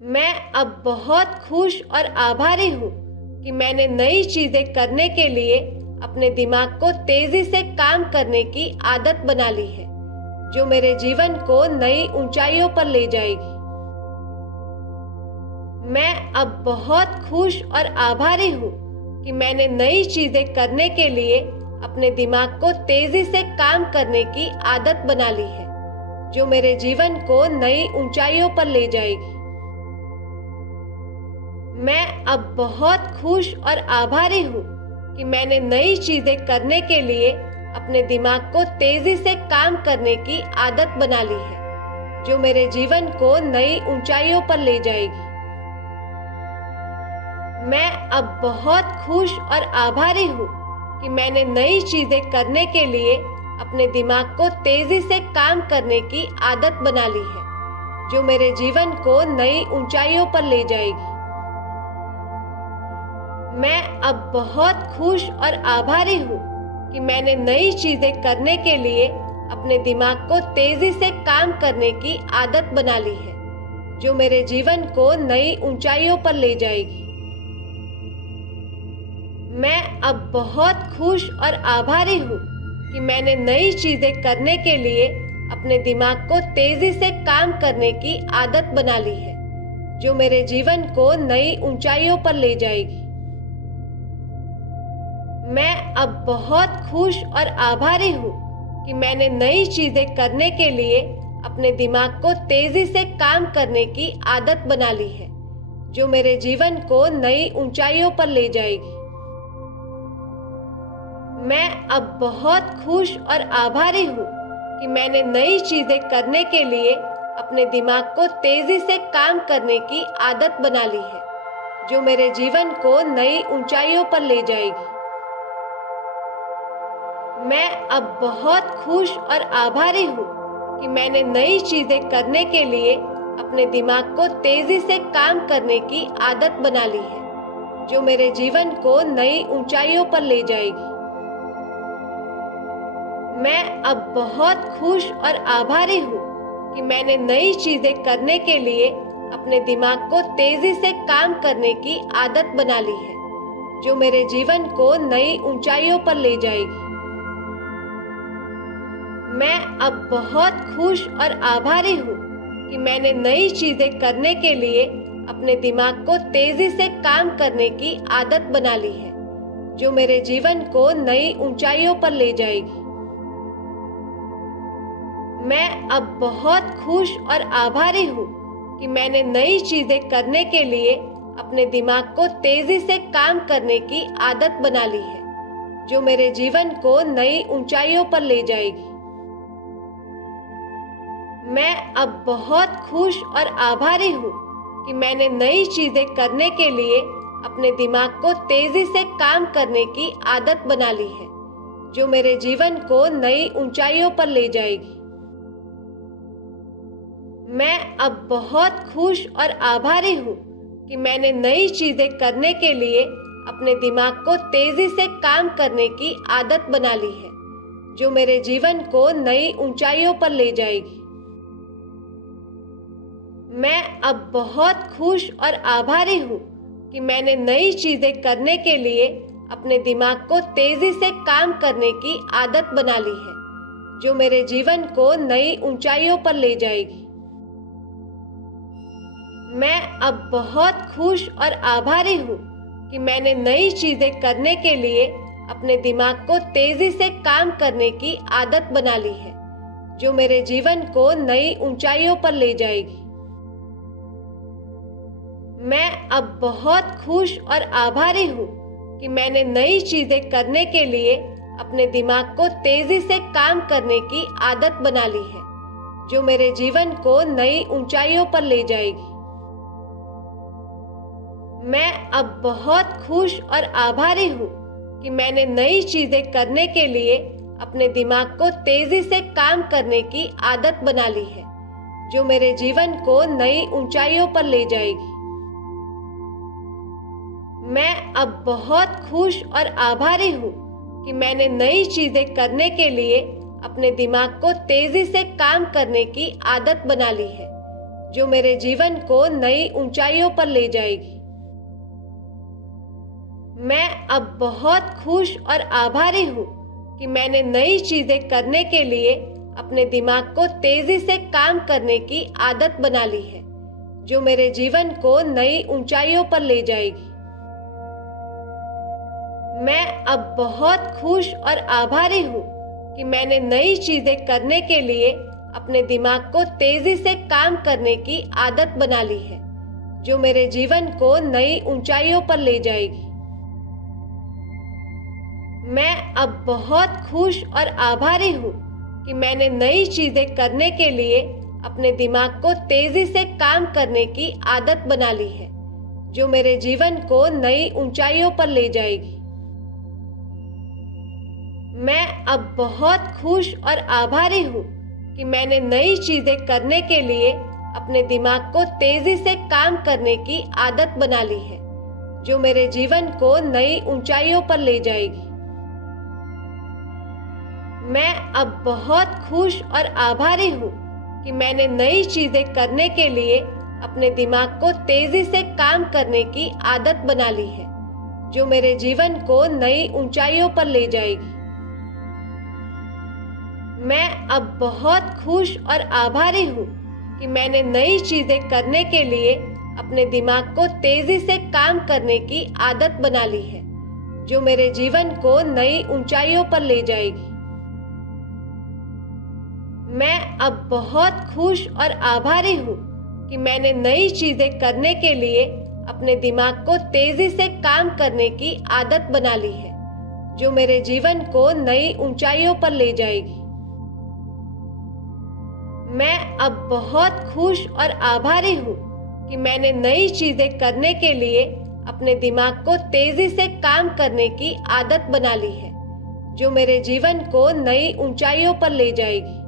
मैं अब बहुत खुश और आभारी हूँ कि मैंने नई चीजें करने के लिए अपने दिमाग को तेजी से काम करने की आदत बना ली है, जो मेरे जीवन को नई ऊंचाइयों पर ले जाएगी। मैं अब बहुत खुश और आभारी हूँ कि मैंने नई चीजें करने के लिए अपने दिमाग को तेजी से काम करने की आदत बना ली है, जो मेरे जीवन को नई ऊंचाइयों पर ले जाएगी। मैं अब बहुत खुश और आभारी हूँ कि मैंने नई चीजें करने के लिए अपने दिमाग को तेजी से काम करने की आदत बना ली है, जो मेरे जीवन को नई ऊंचाइयों पर ले जाएगी। मैं अब बहुत खुश और आभारी हूँ कि मैंने नई चीजें करने के लिए अपने दिमाग को तेजी से काम करने की आदत बना ली है, जो मेरे जीवन को नई ऊंचाइयों पर ले जाएगी। मैं अब बहुत खुश और आभारी हूँ कि मैंने नई चीजें करने के लिए अपने दिमाग को तेजी से काम करने की आदत बना ली है, जो मेरे जीवन को नई ऊंचाइयों पर ले जाएगी। मैं अब बहुत खुश और आभारी हूँ कि मैंने नई चीजें करने के लिए अपने दिमाग को तेजी से काम करने की आदत बना ली है, जो मेरे जीवन को नई ऊंचाइयों पर ले जाएगी। मैं अब बहुत खुश और आभारी हूँ कि मैंने नई चीजें करने के लिए अपने दिमाग को तेजी से काम करने की आदत बना ली है, जो मेरे जीवन को नई ऊंचाइयों पर ले जाएगी। मैं अब बहुत खुश और आभारी हूँ कि मैंने नई चीजें करने के लिए अपने दिमाग को तेजी से काम करने की आदत बना ली है, जो मेरे जीवन को नई ऊंचाइयों पर ले जाएगी। मैं अब बहुत खुश और आभारी हूँ कि मैंने नई चीजें करने के लिए अपने दिमाग को तेजी से काम करने की आदत बना ली है, जो मेरे जीवन को नई ऊंचाइयों पर ले जाएगी। मैं अब बहुत खुश और आभारी हूँ कि मैंने नई चीजें करने के लिए अपने दिमाग को तेजी से काम करने की आदत बना ली है, जो मेरे जीवन को नई ऊंचाइयों पर ले जाएगी। मैं अब बहुत खुश और आभारी हूँ कि मैंने नई चीजें करने के लिए अपने दिमाग को तेजी से काम करने की आदत बना ली है, जो मेरे जीवन को नई ऊंचाइयों पर ले जाएगी। मैं अब बहुत खुश और आभारी हूँ कि मैंने नई चीजें करने के लिए अपने दिमाग को तेजी से काम करने की आदत बना ली है, जो मेरे जीवन को नई ऊंचाइयों पर ले जाएगी। मैं अब बहुत खुश और आभारी हूँ कि मैंने नई चीजें करने के लिए अपने दिमाग को तेजी से काम करने की आदत बना ली है, जो मेरे जीवन को नई ऊंचाइयों पर ले जाएगी। मैं अब बहुत खुश और आभारी हूँ कि मैंने नई चीजें करने के लिए अपने दिमाग को तेजी से काम करने की आदत बना ली है, जो मेरे जीवन को नई ऊंचाइयों पर ले जाएगी। मैं अब बहुत खुश और आभारी हूँ कि मैंने नई चीजें करने के लिए अपने दिमाग को तेजी से काम करने की आदत बना ली है, जो मेरे जीवन को नई ऊंचाइयों पर ले जाएगी। मैं अब बहुत खुश और आभारी हूँ कि मैंने नई चीजें करने के लिए अपने दिमाग को तेजी से काम करने की आदत बना ली है, जो मेरे जीवन को नई ऊंचाइयों पर ले जाएगी। मैं अब बहुत खुश और आभारी हूँ कि मैंने नई चीजें करने के लिए अपने दिमाग को तेजी से काम करने की आदत बना ली है, जो मेरे जीवन को नई ऊंचाइयों पर ले जाएगी। मैं अब बहुत खुश और आभारी हूँ कि मैंने नई चीजें करने के लिए अपने दिमाग को तेजी से काम करने की आदत बना ली है, जो मेरे जीवन को नई ऊंचाइयों पर ले जाएगी। मैं अब बहुत खुश और आभारी हूँ कि मैंने नई चीजें करने के लिए अपने दिमाग को तेजी से काम करने की आदत बना ली है, जो मेरे जीवन को नई ऊंचाइयों पर ले जाएगी। मैं अब बहुत खुश और आभारी हूँ कि मैंने नई चीजें करने के लिए अपने दिमाग को तेजी से काम करने की आदत बना ली है, जो मेरे जीवन को नई ऊंचाइयों पर ले जाएगी। मैं अब बहुत खुश और आभारी हूँ कि मैंने नई चीजें करने के लिए अपने दिमाग को तेजी से काम करने की आदत बना ली है, जो मेरे जीवन को नई ऊंचाइयों पर ले जाएगी। मैं अब बहुत खुश और आभारी हूँ कि मैंने नई चीजें करने के लिए अपने दिमाग को तेजी से काम करने की आदत बना ली है, जो मेरे जीवन को नई ऊंचाइयों पर ले जाएगी। मैं अब बहुत खुश और आभारी हूँ कि मैंने नई चीजें करने के लिए अपने दिमाग को तेजी से काम करने की आदत बना ली है, जो मेरे जीवन को नई ऊंचाइयों पर ले जाएगी। मैं अब बहुत खुश और आभारी हूँ कि मैंने नई चीजें करने के लिए अपने दिमाग को तेजी से काम करने की आदत बना ली है, जो मेरे जीवन को नई ऊंचाइयों पर ले जाएगी। मैं अब बहुत खुश और आभारी हूँ कि मैंने नई चीजें करने के लिए अपने दिमाग को तेजी से काम करने की आदत बना ली है, जो मेरे जीवन को नई ऊंचाइयों पर ले जाएगी। मैं अब बहुत खुश और आभारी हूँ कि मैंने नई चीजें करने के लिए अपने दिमाग को तेजी से काम करने की आदत बना ली है, जो मेरे जीवन को नई ऊंचाइयों पर ले जाएगी। मैं अब बहुत खुश और आभारी हूँ कि मैंने नई चीजें करने के लिए अपने दिमाग को तेजी से काम करने की आदत बना ली है, जो मेरे जीवन को नई ऊंचाइयों पर ले जाएगी।